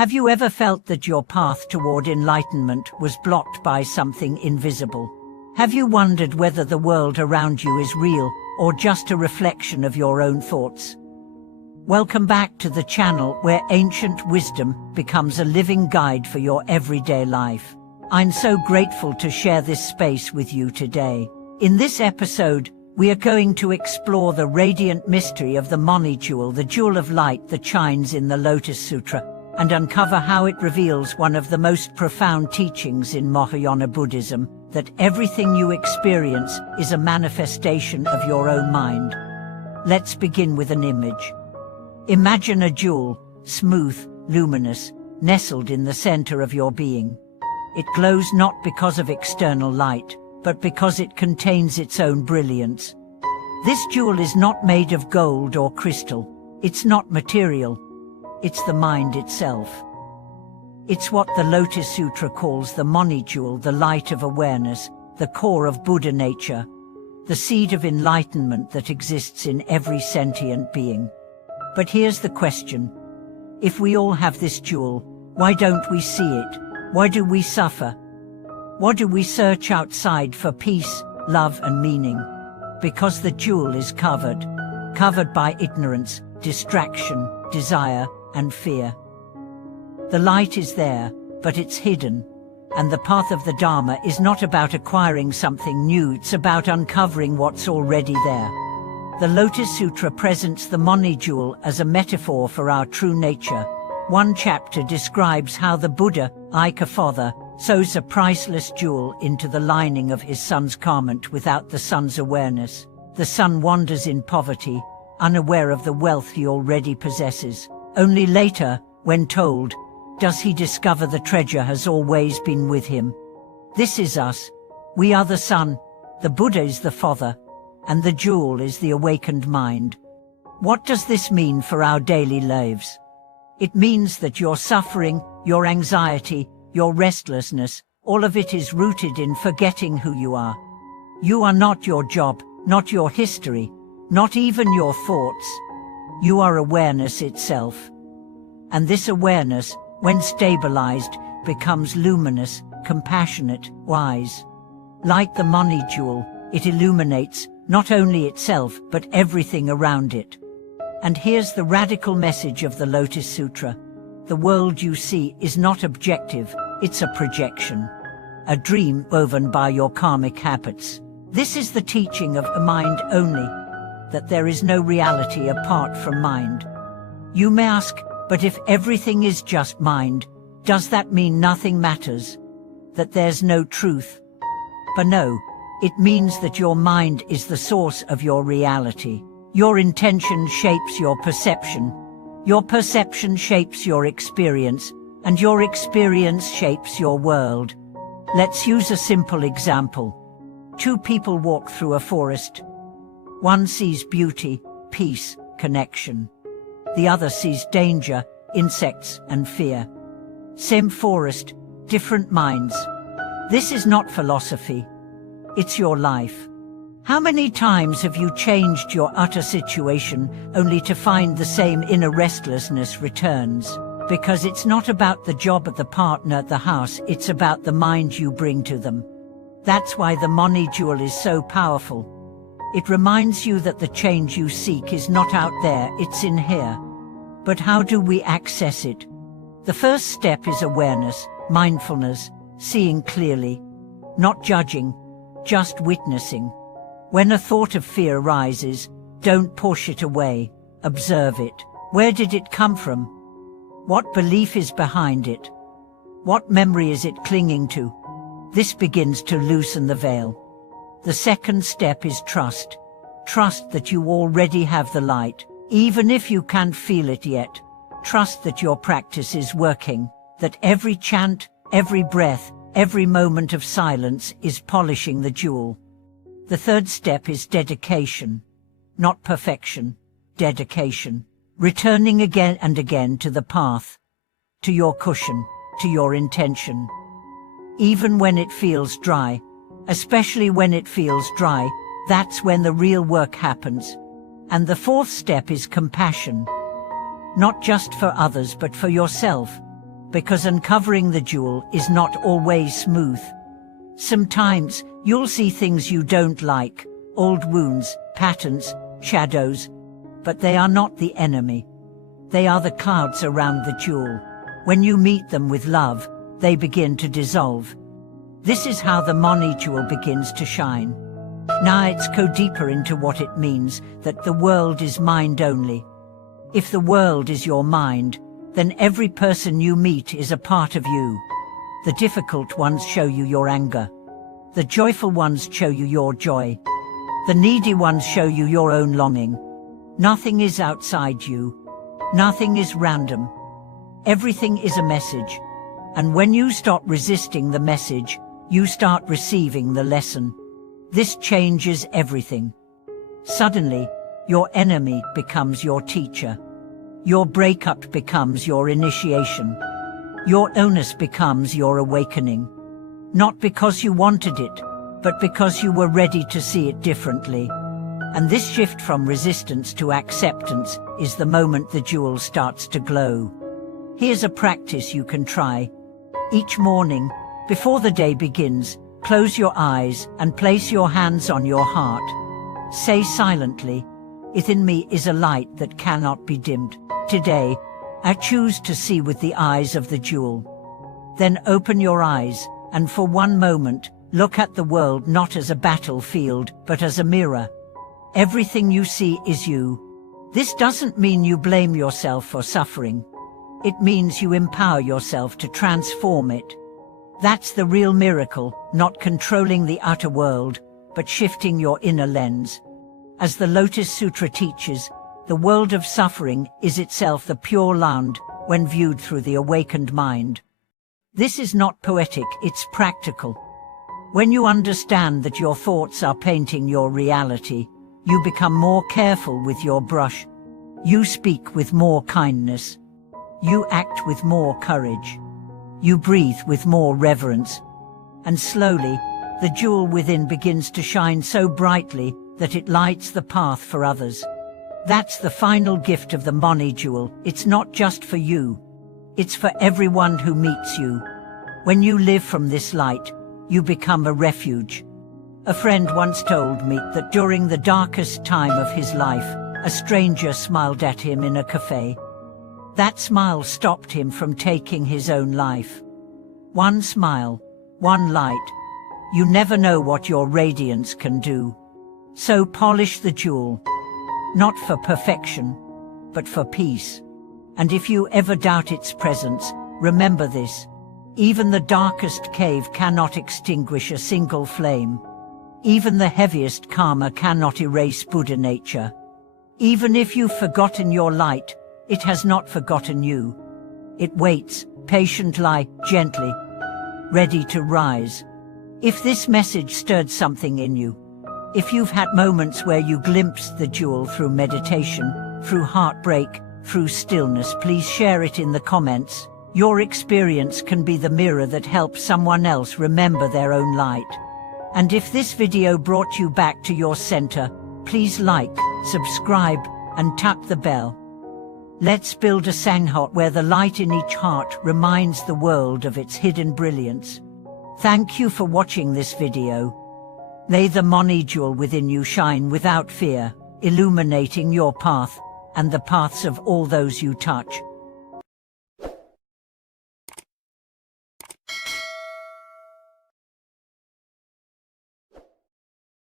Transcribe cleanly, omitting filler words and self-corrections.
Have you ever felt that your path toward enlightenment was blocked by something invisible? Have you wondered whether the world around you is real or just a reflection of your own thoughts? Welcome back to the channel where ancient wisdom becomes a living guide for your everyday life. I'm so grateful to share this space with you today. In this episode, we are going to explore the radiant mystery of the Mani jewel, the jewel of light that shines in the Lotus Sutra, and uncover how it reveals one of the most profound teachings in Mahayana Buddhism, that everything you experience is a manifestation of your own mind. Let's begin with an image. Imagine a jewel, smooth, luminous, nestled in the center of your being. It glows not because of external light, but because it contains its own brilliance. This jewel is not made of gold or crystal. It's not material. It's the mind itself. It's what the Lotus Sutra calls the Mani jewel, the light of awareness, the core of Buddha nature, the seed of enlightenment that exists in every sentient being. But here's the question. If we all have this jewel, why don't we see it? Why do we suffer? Why do we search outside for peace, love and meaning? Because the jewel is covered by ignorance, distraction, desire, and fear. The light is there, but it's hidden. And the path of the Dharma is not about acquiring something new, it's about uncovering what's already there. The Lotus Sutra presents the Mani jewel as a metaphor for our true nature. One chapter describes how the Buddha, like a father, sews a priceless jewel into the lining of his son's garment without the son's awareness. The son wanders in poverty, unaware of the wealth he already possesses. Only later, when told, does he discover the treasure has always been with him. This is us. We are the son, the Buddha is the father, and the jewel is the awakened mind. What does this mean for our daily lives? It means that your suffering, your anxiety, your restlessness, all of it is rooted in forgetting who you are. You are not your job, not your history, not even your thoughts. You are awareness itself. And this awareness, when stabilized, becomes luminous, compassionate, wise. Like the Mani jewel, it illuminates not only itself but everything around it. And here's the radical message of the Lotus Sutra. The world you see is not objective, it's a projection. A dream woven by your karmic habits. This is the teaching of a mind only, that there is no reality apart from mind. You may ask, but if everything is just mind, does that mean nothing matters? That there's no truth? But no, it means that your mind is the source of your reality. Your intention shapes your perception. Your perception shapes your experience, and your experience shapes your world. Let's use a simple example. Two people walk through a forest. One sees beauty, peace, connection. The other sees danger, insects, and fear. Same forest, different minds. This is not philosophy. It's your life. How many times have you changed your utter situation only to find the same inner restlessness returns? Because it's not about the job of the partner, the house, it's about the mind you bring to them. That's why the Mani jewel is so powerful. It reminds you that the change you seek is not out there, it's in here. But how do we access it? The first step is awareness, mindfulness, seeing clearly, not judging, just witnessing. When a thought of fear rises, don't push it away, observe it. Where did it come from? What belief is behind it? What memory is it clinging to? This begins to loosen the veil. The second step is trust. Trust that you already have the light, even if you can't feel it yet. Trust that your practice is working, that every chant, every breath, every moment of silence is polishing the jewel. The third step is dedication. Not perfection, dedication. Returning again and again to the path, to your cushion, to your intention. Even when it feels dry, especially when it feels dry, that's when the real work happens. And the fourth step is compassion. Not just for others but for yourself. because uncovering the jewel is not always smooth. Sometimes you'll see things you don't like, old wounds, patterns, shadows, but they are not the enemy. They are the clouds around the jewel. When you meet them with love, they begin to dissolve. This is how the money jewel begins to shine. Now let's go deeper into what it means that the world is mind only. If the world is your mind, then every person you meet is a part of you. The difficult ones show you your anger. The joyful ones show you your joy. The needy ones show you your own longing. Nothing is outside you. Nothing is random. Everything is a message. And when you stop resisting the message, you start receiving the lesson. This changes everything. Suddenly, your enemy becomes your teacher. Your breakup becomes your initiation. Your illness becomes your awakening. Not because you wanted it, but because you were ready to see it differently. And this shift from resistance to acceptance is the moment the jewel starts to glow. Here's a practice you can try. Each morning, before the day begins, close your eyes and place your hands on your heart. Say silently, "Within me is a light that cannot be dimmed. Today, I choose to see with the eyes of the jewel." Then open your eyes, and for one moment, look at the world not as a battlefield, but as a mirror. Everything you see is you. This doesn't mean you blame yourself for suffering. It means you empower yourself to transform it. That's the real miracle, not controlling the outer world, but shifting your inner lens. As the Lotus Sutra teaches, the world of suffering is itself the pure land when viewed through the awakened mind. This is not poetic, it's practical. When you understand that your thoughts are painting your reality, you become more careful with your brush. You speak with more kindness. You act with more courage. You breathe with more reverence. And slowly, the jewel within begins to shine so brightly that it lights the path for others. That's the final gift of the money jewel. It's not just for you. It's for everyone who meets you. When you live from this light, you become a refuge. A friend once told me that during the darkest time of his life, a stranger smiled at him in a cafe. That smile stopped him from taking his own life. One smile, one light. You never know what your radiance can do. So polish the jewel, not for perfection, but for peace. And if you ever doubt its presence, remember this. Even the darkest cave cannot extinguish a single flame. Even the heaviest karma cannot erase Buddha nature. Even if you've forgotten your light, it has not forgotten you. It waits, patiently, gently, ready to rise. If this message stirred something in you, if you've had moments where you glimpsed the jewel through meditation, through heartbreak, through stillness, please share it in the comments. Your experience can be the mirror that helps someone else remember their own light. And if this video brought you back to your center, please like, subscribe, and tap the bell. Let's build a sangha where the light in each heart reminds the world of its hidden brilliance. Thank you for watching this video. May the money jewel within you shine without fear, illuminating your path and the paths of all those you touch.